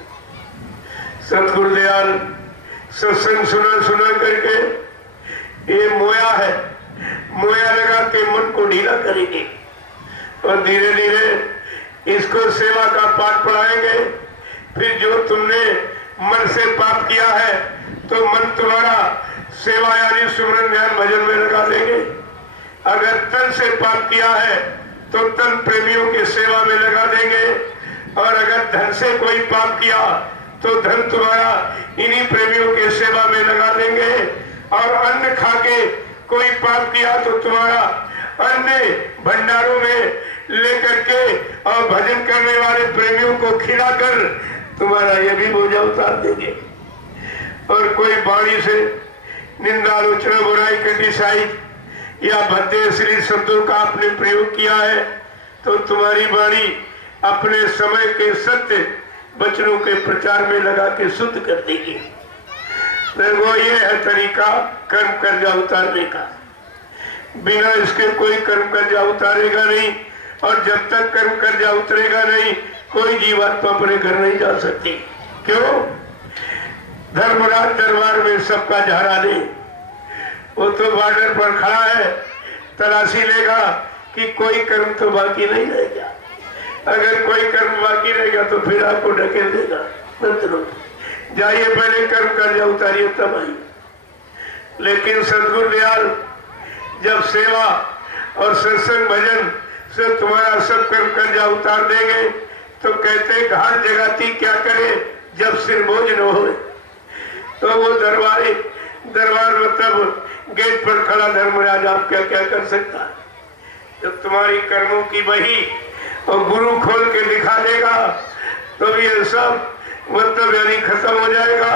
सतगुरु दयाल सत्संग सुना सुना करके ये मोया है, मोया लगा के मन को ढीला करेंगे और धीरे धीरे इसको सेवा का पाठ पढ़ाएंगे। फिर जो तुमने मन से पाप किया है तो मन तुम्हारा सेवा यानी सुमरन ध्यान भजन में लगा देंगे। अगर तन से पाप किया है तो तन प्रेमियों की सेवा में लगा देंगे। और अगर धन से कोई पाप किया तो धन तुम्हारा इन्हीं प्रेमियों की सेवा में लगा देंगे। और अन्न खा के कोई पाप किया तो तुम्हारा अन्न भंडारों में लेकर के और भजन करने वाले प्रेमियों को खिलाकर तुम्हारा ये भी बोझा उतार देंगे। और कोई वाणी से निंदा, आलोचना, बुराई, कटिसाई या भद्दे श्री शब्दों का आपने प्रयोग किया है तो तुम्हारी वाणी अपने समय के सत्य वचनों के प्रचार में लगा के शुद्ध कर देगी। वो ये है तरीका कर्म कर्जा उतारने का। बिना इसके कोई कर्म कर्जा उतारेगा नहीं। और जब तक कर्म कर्जा उतरेगा नहीं कोई जीवात्मा अपने घर नहीं जा सकती। क्यों? धर्मराज दरबार में सबका झाड़ा नहीं, वो तो बॉर्डर पर खड़ा है, तलाशी लेगा कि कोई कर्म तो बाकी नहीं रहेगा। अगर कोई कर्म बाकी रहेगा तो फिर आपको ढकेल देगा। मतलब जाइए पहले कर्म कर्जा उतारिए तब आइए। लेकिन सद्गुरु दयाल जब सेवा और सत्संग भजन से तुम्हारा सब कर्म कर्जा उतार देंगे तो कहते घाट जगाती क्या करे जब सिर बोझ न हो। तो वो दरबार मतलब गेट पर खड़ा धर्मराज आप क्या क्या कर सकता है? जब तुम्हारी कर्मों की बही और गुरु खोल के दिखा देगा तो ये सब मतलब यानी खत्म हो जाएगा।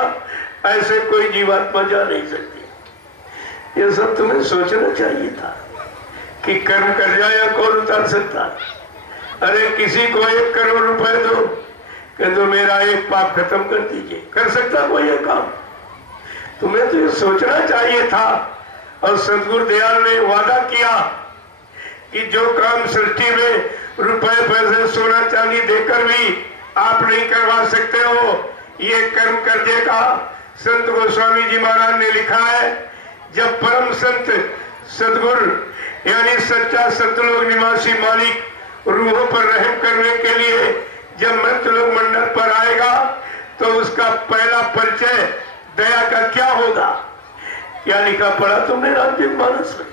ऐसे कोई जीवात्मा जा नहीं सकती। ये सब तुम्हें सोचना चाहिए था कि कर्म कर जाए कौन उतार सकता। अरे किसी को 1 करोड़ रुपए दो, कह दो मेरा एक पाप खत्म कर दीजिए, कर सकता कोई ये काम? तुम्हें तो ये सोचना चाहिए था। और सदगुरु दयाल ने वादा किया कि जो काम सृष्टि में रुपए पैसे सोना चांदी देकर भी आप नहीं करवा सकते हो, ये कर्म कर्जे का संत गोस्वामी जी महाराज ने लिखा है। जब परम संत सदगुरु यानी सच्चा सतलोक निवासी मालिक रूहों पर रहम करने के लिए जब मृत्युलोक मंडल पर आएगा तो उसका पहला परिचय दया का क्या होगा? क्या लिखा पढ़ा तुमने रामचरितमानस में?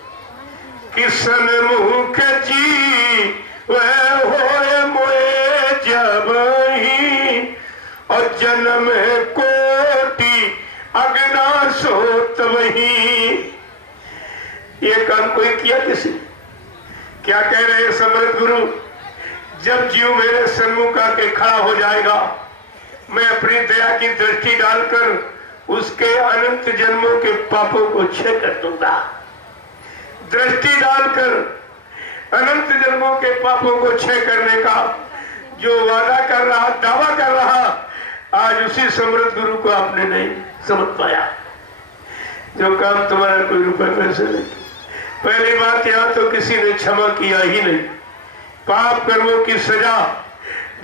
किसन मुख जी वह होए मोए जब ही और जन्म कोटि अगना सोत वही। ये काम कोई किया किसी? क्या कह रहे हैं समर्थ गुरु? जब जीव मेरे सम्मुख आके खड़ा हो जाएगा, मैं अपनी दया की दृष्टि डालकर उसके अनंत जन्मों के पापों को क्षय कर दूंगा। दृष्टि डालकर अनंत जन्मों के पापों को क्षय करने का जो वादा कर रहा, दावा कर रहा, आज उसी समर्थ गुरु को आपने नहीं समझ पाया। जो काम तुम्हारा कोई रुपए पैसे नहीं। पहली बात, यहां तो किसी ने क्षमा किया ही नहीं। पाप कर्मों की सजा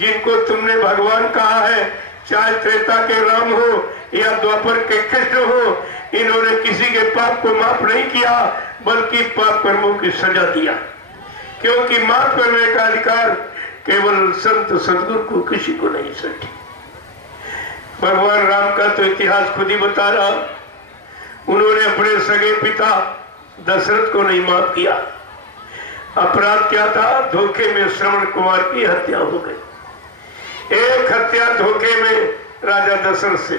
जिनको तुमने भगवान कहा है, चाहे त्रेता के राम हो या द्वापर के कृष्ण हो, इन्होंने किसी के पाप को माफ नहीं किया बल्कि पाप कर्मों की सजा दिया। क्योंकि माफ करने का अधिकार केवल संत सदगुरु को, किसी को नहीं सटी। भगवान राम का तो इतिहास खुद ही बता रहा। उन्होंने अपने सगे पिता दशरथ को नहीं माफ किया। अपराध क्या था? धोखे में श्रवण कुमार की हत्या हो गई। एक हत्या धोखे में राजा दशरथ से।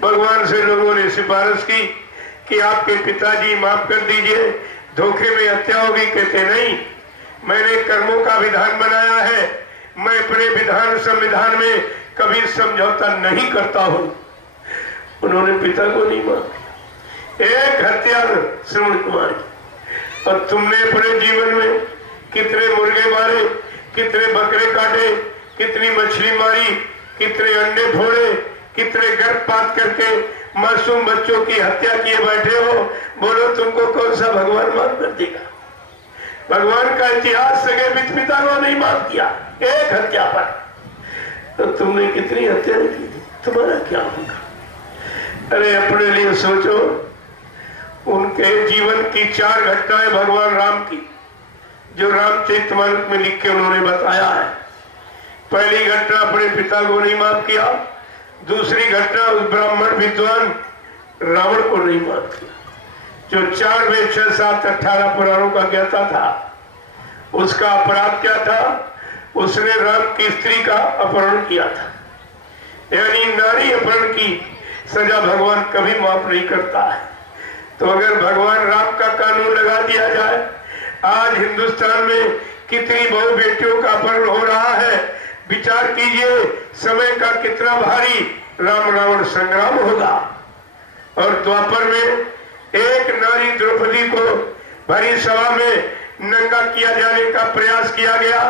भगवान से लोगों ने सिफारिश की कि आपके पिताजी माफ कर दीजिए, धोखे में हत्या होगी। कहते नहीं, मैंने कर्मों का विधान बनाया है, मैं अपने विधान संविधान में कभी समझौता नहीं करता हूं। उन्होंने पिता को नहीं माफ किया। एक हत्या श्रवण कुमार की। और तुमने अपने जीवन में कितने मुर्गे मारे, कितने बकरे काटे, कितनी मछली मारी, कितने अंडे फोड़े, कितने गर्भपात करके मासूम बच्चों की हत्या किए बैठे हो। बोलो तुमको कौन सा भगवान माफ कर देगा? भगवान का इतिहास सगे पिता को नहीं माफ किया एक हत्या पर। तो तुमने कितनी हत्या की, तुम्हारा क्या होगा? अरे अपने लिए सोचो। उनके जीवन की 4 घटनाएं भगवान राम की, जो रामचरितमानस में लिख के उन्होंने बताया है। पहली घटना, अपने पिता को नहीं माफ किया। दूसरी घटना, उस ब्राह्मण विद्वान रावण को नहीं माफ किया, जो 4 वेद 6 7 18 पुराणों का ज्ञाता था। उसका अपराध क्या था? उसने राम की स्त्री का अपहरण किया था। यानी नारी अपहरण की सजा भगवान कभी माफ नहीं करता है। तो अगर भगवान राम का कानून लगा दिया जाए, आज हिंदुस्तान में कितनी बहु बेटियों का अपहरण हो रहा है। विचार कीजिए, समय का कितना भारी राम रावण संग्राम होगा। और द्वापर में एक नारी द्रौपदी को भरी सभा में नंगा किया जाने का प्रयास किया गया।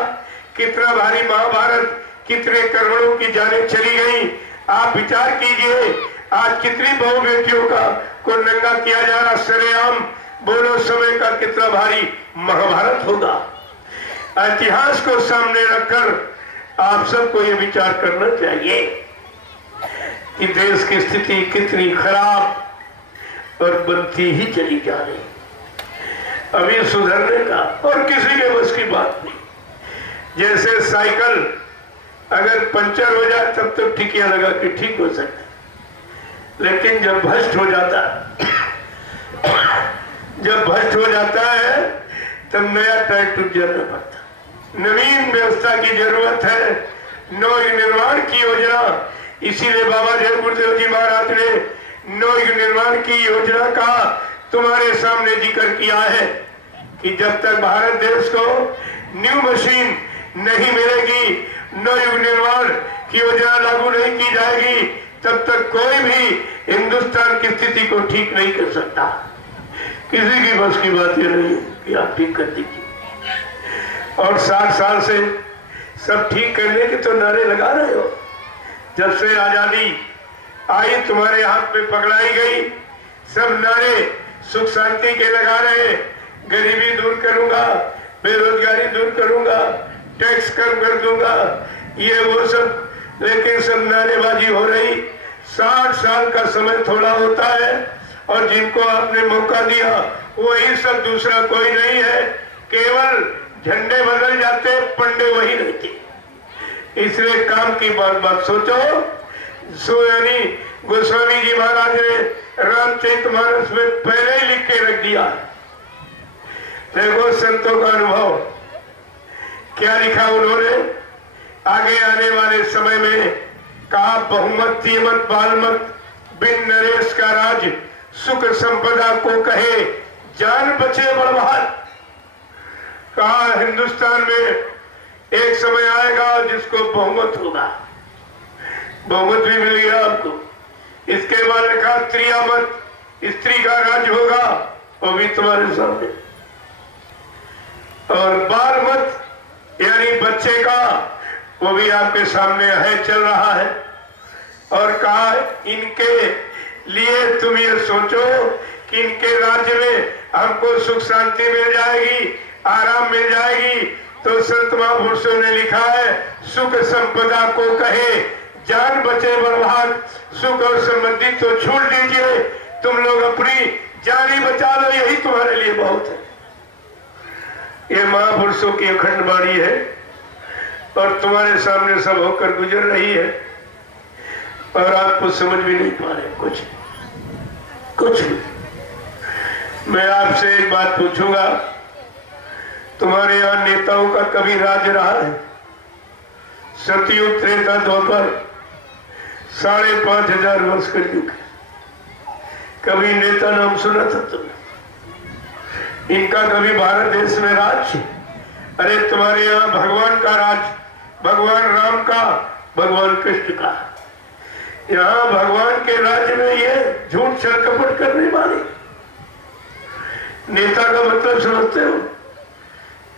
कितना भारी महाभारत, कितने करोड़ों की जानें चली गई। आप विचार कीजिए, आज कितनी बहु बेटियों का को नंगा किया जा रहा सरेआम। बोलो समय का कितना भारी महाभारत होगा। इतिहास को सामने रखकर आप सबको ये विचार करना चाहिए कि देश की स्थिति कितनी खराब और बनती ही चली जा रही। अभी सुधरने का और किसी के बस की बात नहीं। जैसे साइकिल अगर पंचर हो जाए तब तो टिकिया लगा के ठीक हो सकता, लेकिन जब भ्रष्ट हो जाता है तब नया टायर टूट जाना पड़ता। नवीन व्यवस्था की जरूरत है, नवयुग निर्माण की योजना। इसीलिए बाबा जय गुरुदेव जी महाराज ने नवयुग निर्माण की योजना का तुम्हारे सामने जिक्र किया है कि जब तक भारत देश को न्यू मशीन नहीं मिलेगी, नवयुग निर्माण की योजना लागू नहीं की जाएगी, तब तक कोई भी हिंदुस्तान की स्थिति को ठीक नहीं कर सकता। किसी की बस की बात ये नहीं कि आप ठीक कर दीजिए। और 60 साल से सब ठीक करने के तो नारे लगा रहे हो। जब से आजादी आई तुम्हारे हाथ में पकड़ाई गई। सब नारे सुख शांति के लगा रहे, गरीबी दूर करूंगा, बेरोजगारी दूर करूंगा, टैक्स कम कर दूंगा, ये वो सब, लेकिन सब नारेबाजी हो रही। 60 साल का समय थोड़ा होता है और जिनको आपने मौका दिया वही सब, दूसरा कोई नहीं है। केवल झंडे बदल जाते, पंडे वही रहते। इसलिए काम की बात सोचो। यानी गोस्वामी जी महाराज ने रामचरितमानस में पहले ही लिख के रख दिया। देखो संतों का अनुभव क्या लिखा उन्होंने। आगे आने वाले समय में कहा, बहुमत तीमत बालमत बिन नरेश का राज, सुख संपदा को कहे जान बचे बलवान। कहा हिंदुस्तान में एक समय आएगा जिसको बहुमत होगा, बहुमत भी मिल गया आपको। इसके बाद लिखा त्रियामत, स्त्री का राज होगा, वो भी तुम्हारे सामने। और बाल मत यानी बच्चे का, वो भी आपके सामने है, चल रहा है। और कहा इनके लिए तुम ये सोचो कि इनके राज्य में हमको सुख शांति मिल जाएगी, आराम मिल जाएगी। तो संत महापुरुषों ने लिखा है, सुख संपदा को कहे जान बचे बर्बाद। सुख और समृद्धि तो छोड़ दीजिए, तुम लोग अपनी जान ही बचा लो, यही तुम्हारे लिए बहुत है। ये महापुरुषों की अखंड वाणी है और तुम्हारे सामने सब होकर गुजर रही है और आपको समझ भी नहीं पा रहे कुछ भी। मैं आपसे एक बात पूछूंगा, तुम्हारे यहाँ नेताओं का कभी राज रहा है? सतयुग त्रेता द्वापर 5,500 वर्ष कर चुके, कभी नेता नाम सुना था तुमने? इनका कभी भारत देश में राज? अरे तुम्हारे यहाँ भगवान का राज, भगवान राम का, भगवान कृष्ण का। यहाँ भगवान के राज्य में ये झूठ छल कपट करने वाले नेता का मतलब समझते हो?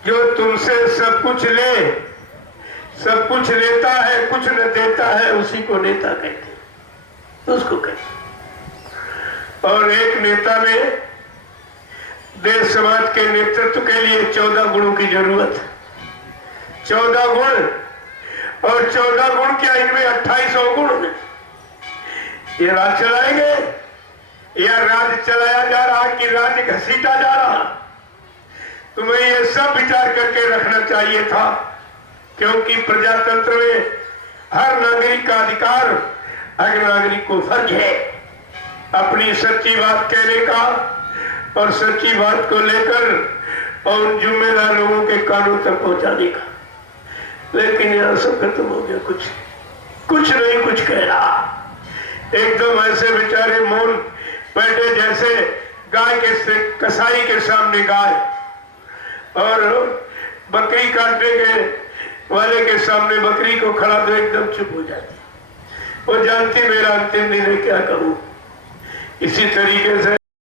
जो तुमसे सब कुछ ले, सब कुछ लेता है, कुछ न देता है, उसी को नेता कहते हैं, उसको कहते। और एक नेता में देश समाज के नेतृत्व के लिए 14 गुणों की जरूरत है। 14 गुण, और 14 गुण क्या, इनमें 2800 गुण। ये राज चलाएंगे या राज चलाया जा रहा कि राज घसीटा जा रहा? तुम्हें ये सब विचार करके रखना चाहिए था, क्योंकि प्रजातंत्र में हर नागरिक का अधिकार, हर नागरिक को फर्ज है अपनी सच्ची बात कहने का और सच्ची बात को लेकर और जिम्मेदार लोगों के कानों तक पहुंचाने का। लेकिन यहां सब खत्म हो गया, कुछ नहीं कुछ कह रहा। एकदम ऐसे बेचारे मौन बैठे जैसे गाय के कसाई के सामने गाय, और बकरी काटने के वाले के सामने बकरी को खड़ा तो एकदम चुप हो जाती। वो जानती मेरा अंतिम दिन है, क्या करूं। इसी तरीके से